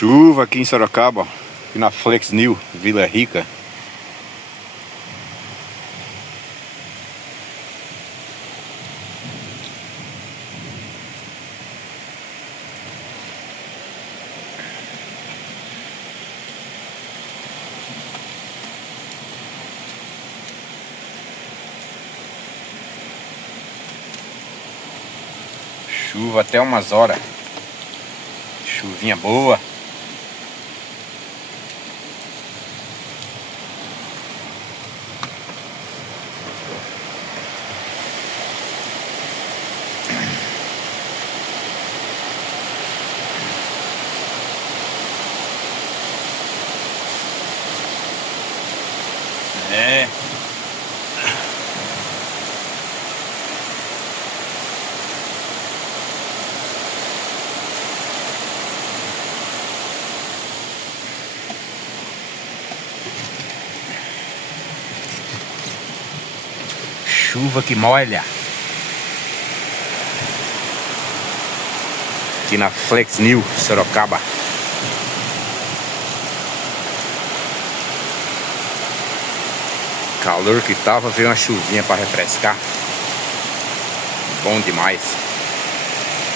Chuva aqui em Sorocaba, aqui na Flex New, Vila Rica. Chuva até umas horas. Chuvinha boa. É. Chuva que molha. Aqui na Flex New, Sorocaba. Calor que tava, veio uma chuvinha para refrescar. Bom demais.